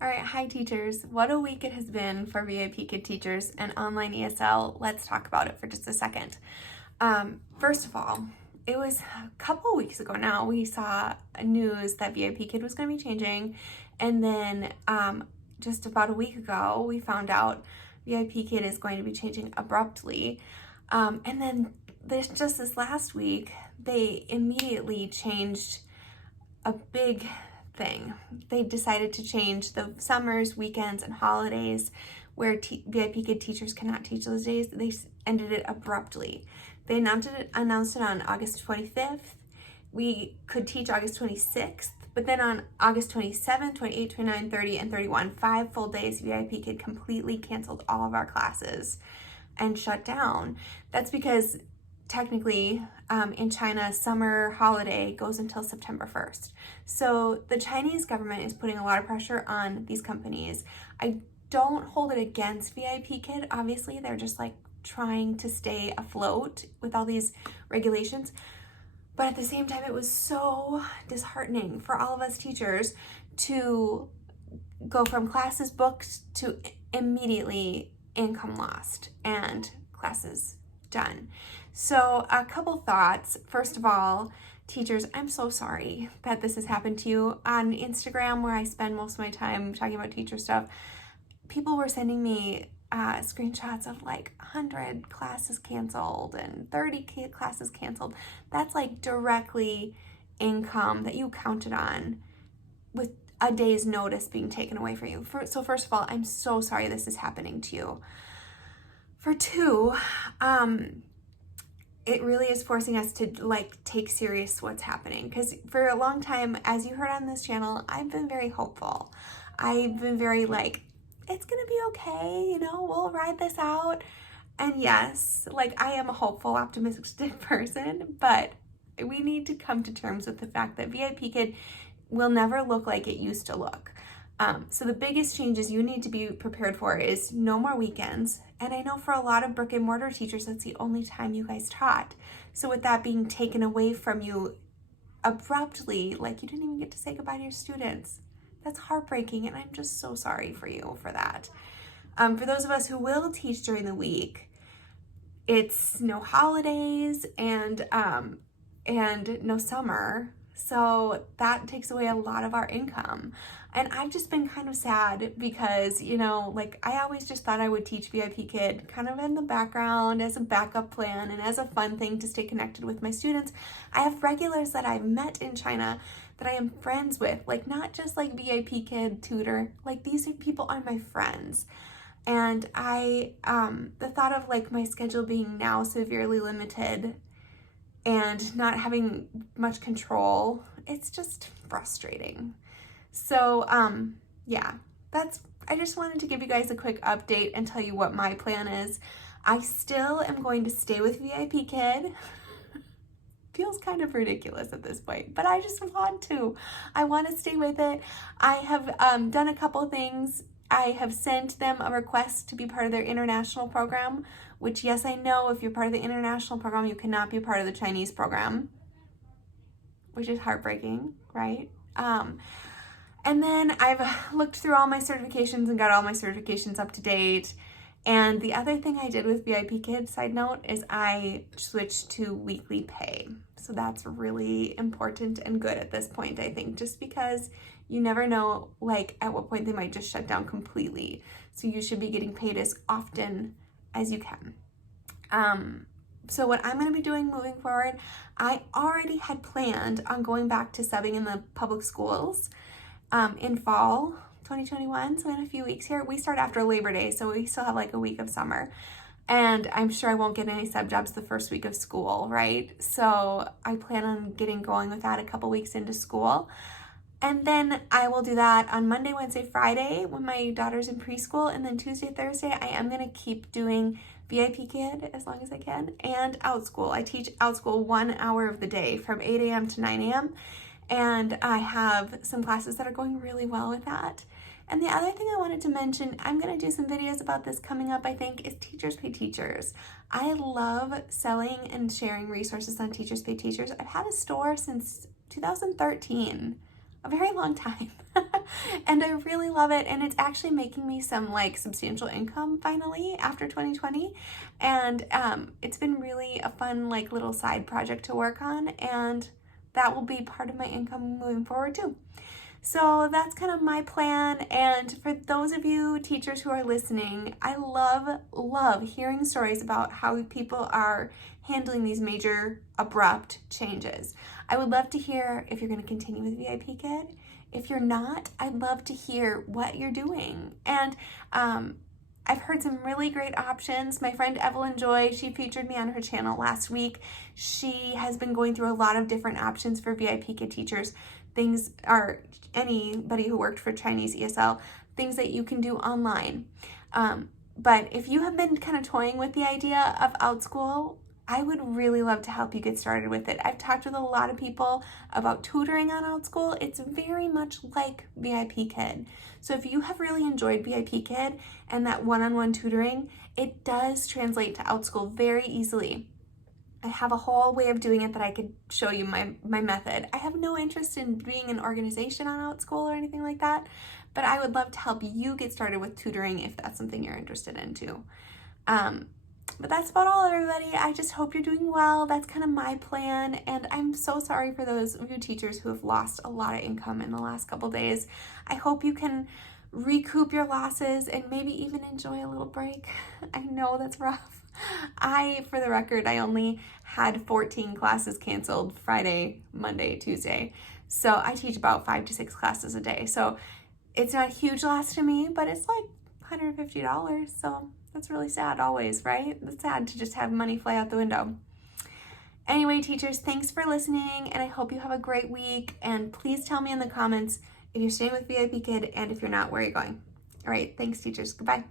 All right, hi teachers. What a week it has been for VIPKid teachers and online ESL. Let's talk about it for just a second. First of all, it was a couple weeks ago now, we saw news that VIPKid was going to be changing. And then just about a week ago, we found out VIPKid is going to be changing abruptly. And then just this last week, they immediately changed a big thing. They decided to change the summers, weekends, and holidays where VIPKid teachers cannot teach those days. They ended it abruptly. They announced it on August 25th. We could teach August 26th, but then on August 27th, 28th, 29th, 30, and 31, 5 full days, VIPKid completely canceled all of our classes and shut down. That's because technically, in China, summer holiday goes until September 1st. So the Chinese government is putting a lot of pressure on these companies. I don't hold it against VIPKid. Obviously, they're just like trying to stay afloat with all these regulations. But at the same time, it was so disheartening for all of us teachers to go from classes booked to immediately income lost and classes done. So a couple thoughts. First of all, teachers, I'm so sorry that this has happened to you. On Instagram, where I spend most of my time talking about teacher stuff, people were sending me screenshots of like 100 classes canceled and 30 classes canceled. That's like directly income that you counted on with a day's notice being taken away from you. So first of all, I'm so sorry this is happening to you. For two, it really is forcing us to like take serious what's happening, because for a long time, as you heard on this channel, I've been very hopeful. I've been very like, it's gonna be okay, we'll ride this out. And yes, like I am a hopeful, optimistic person, but we need to come to terms with the fact that VIPKid will never look like it used to look. So the biggest changes you need to be prepared for is no more weekends. And I know for a lot of brick and mortar teachers, that's the only time you guys taught. So with that being taken away from you abruptly, like you didn't even get to say goodbye to your students. That's heartbreaking, and I'm just so sorry for you for that. For those of us who will teach during the week, it's no holidays and no summer. So that takes away a lot of our income. And I've just been kind of sad because, like I always just thought I would teach VIPKid kind of in the background as a backup plan and as a fun thing to stay connected with my students. I have regulars that I've met in China that I am friends with, like not just like VIPKid tutor, like these people are my friends. And the thought of like my schedule being now severely limited and not having much control, it's just frustrating. So, yeah, I just wanted to give you guys a quick update and tell you what my plan is. I still am going to stay with VIPKid. Feels kind of ridiculous at this point, but I just want to. I want to stay with it. I have done a couple things. I have sent them a request to be part of their international program, which, yes, I know if you're part of the international program, you cannot be part of the Chinese program, which is heartbreaking, right? And then I've looked through all my certifications and got all my certifications up to date. And the other thing I did with VIPKid, side note, is I switched to weekly pay. So that's really important and good at this point, I think, just because you never know, like, at what point they might just shut down completely. So you should be getting paid as often as you can. So what I'm going to be doing moving forward, I already had planned on going back to subbing in the public schools in fall 2021. So in a few weeks here, we start after Labor Day, so we still have like a week of summer. And I'm sure I won't get any sub jobs the first week of school, right? So I plan on getting going with that a couple weeks into school. And then I will do that on Monday, Wednesday, Friday when my daughter's in preschool. And then Tuesday, Thursday, I am going to keep doing VIPKid as long as I can and OutSchool. I teach OutSchool 1 hour of the day from 8 a.m. to 9 a.m. And I have some classes that are going really well with that. And the other thing I wanted to mention, I'm going to do some videos about this coming up, I think, is Teachers Pay Teachers. I love selling and sharing resources on Teachers Pay Teachers. I've had a store since 2013. a very long time. And I really love it, and it's actually making me some like substantial income finally after 2020. And it's been really a fun like little side project to work on, and that will be part of my income moving forward too. So that's kind of my plan. And for those of you teachers who are listening, I love hearing stories about how people are handling these major abrupt changes. I would love to hear if you're going to continue with VIPKid. If you're not, I'd love to hear what you're doing. And I've heard some really great options. My friend Evelyn Joy, she featured me on her channel last week. She has been going through a lot of different options for VIPKid teachers. Things are anybody who worked for Chinese ESL, things that you can do online. But if you have been kind of toying with the idea of OutSchool, I would really love to help you get started with it. I've talked with a lot of people about tutoring on OutSchool. It's very much like VIPKid. So if you have really enjoyed VIPKid and that one-on-one tutoring, it does translate to OutSchool very easily. I have a whole way of doing it that I could show you my method. I have no interest in being an organization on OutSchool or anything like that, but I would love to help you get started with tutoring if that's something you're interested in too. But that's about all, everybody. I just hope you're doing well. That's kind of my plan, and I'm so sorry for those of you teachers who have lost a lot of income in the last couple days. I hope you can recoup your losses and maybe even enjoy a little break. I know that's rough. For the record, I only had 14 classes canceled Friday, Monday, Tuesday. So I teach about 5 to 6 classes a day. So it's not a huge loss to me, but it's like $150. So that's really sad always, right? It's sad to just have money fly out the window. Anyway, teachers, thanks for listening, and I hope you have a great week. And please tell me in the comments if you're staying with VIPKid and if you're not, where are you going? All right, thanks, teachers. Goodbye.